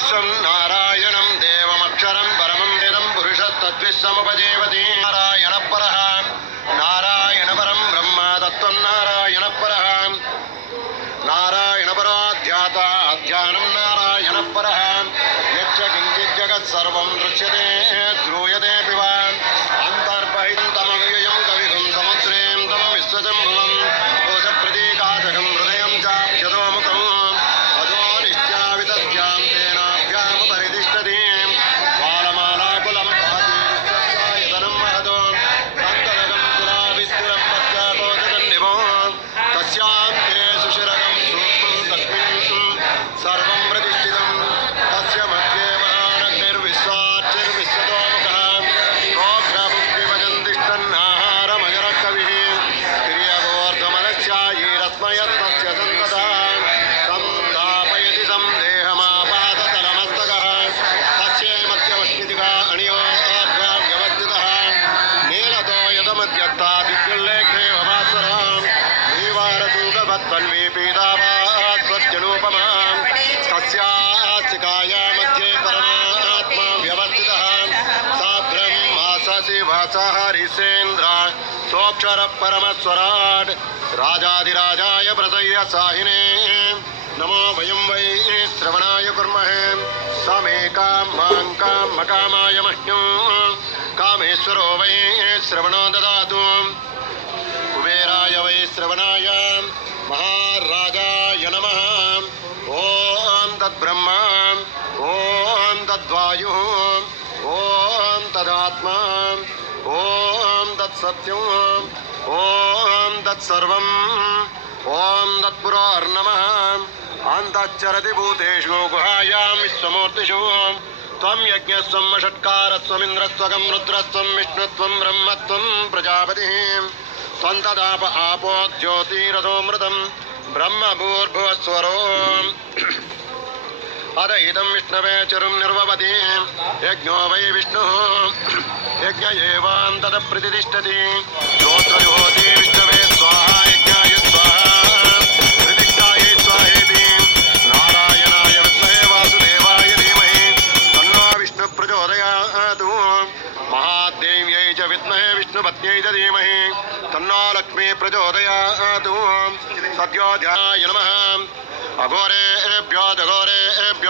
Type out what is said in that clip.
विश्वं नारायणं देवमक्षरं परमं वेदं पुरुषस्तद्विश्वमुपजीवति नारायणपरः नारायणपरं ब्रह्म तत्त्वं नारायणपरः नारायणपराध्याता ध्यानं नारायणपरः यच्च किञ्चित् जगत्सर्वं दृश्यते श्रूयते पिबा अन्तर्बहिं तमव्ययं कविगुं समुद्रें तं विश्वशम्भुवं कोशप्रतीकाचकं हृदयं चाप्यतोमुखम् अधोनिश्चावितस्यां तेनाभ्यामुपरितिष्ठति बालमालाकुलं पाति विश्वस्यायतनं महतो सन्ततकं सुराविस्तुरं पश्चाकोशजन्निभो तस्यान्ते सुशिरकं सूक्ष्मं तस्मिन् सर्वं प्रतिष्ठितं तस्य मध्ये महानग्निर्विश्वाच्चिर्विश्वतोमुखः सोऽभ्रभुक्तिभजन्तिष्ठन्नाहारमजरकविः तिर्यगोर्ध्वमनस्यायीरस्मयत्तस्य सन्ततः संस्थापयति संदेहमापादतलमस्तकः तस्यै मध्यमश्नितिका अणियोऽभ्यवस्थितः नीलतो यतमध्यत्तादित्युल्लेखे वभास्वरः नीवारतूकवत्तन्वी पीतावात्स्वत्यनूपमां तस्यास्तिकाया मध्ये परमात्मा व्यवस्थितः सा ब्रह्मासशिवसः हरिसेन्द्र सोऽक्षरः परमस्वराट् राजाधिराजाय प्रसह्य साहिने नमो वयं वै श्रवणाय कुर्महे समेकां मां कामकामाय मह्यं कामेश्वरो वै श्रवणो ददातु कुबेराय वै श्रवणाय महाराजाय नमः ॐ तद्ब्रह्मा ॐ तद्वायुः ॐ तदात्मा ॐ तत्सत्यम् ॐ तत्सर्वम् ॐ तत्पुरोर्नमः अन्तश्चरति भूतेषु गुहायां विश्वमूर्तिषु त्वं यज्ञस्त्वं षट्कारस्त्वमिन्द्रस्त्वगं रुद्रस्त्वं विष्णुत्वं ब्रह्मत्वं प्रजापतिः त्वं तदाप आपो ज्योतिरसोऽमृतं ब्रह्मभूर्भुवस्वरो अद इदं विष्णवे चरुं निर्वपति यज्ञो वै विष्णुः यज्ञ एवान्ततः प्रतिष्ठति श्रोत्रजुहोति विष्णवे स्वाहा यज्ञाय स्वाहा प्रतिष्ठायै स्वाहेति नारायणाय विद्महे वासुदेवाय धीमहि तन्नो विष्णुः प्रचोदयात् महादेव्यै च विद्महे विष्णुपत्न्यै च धीमहि तन्नो लक्ष्मी प्रचोदयात् सद्योऽध्याय नमः अघोरेभ्यो दघोरेभ्यो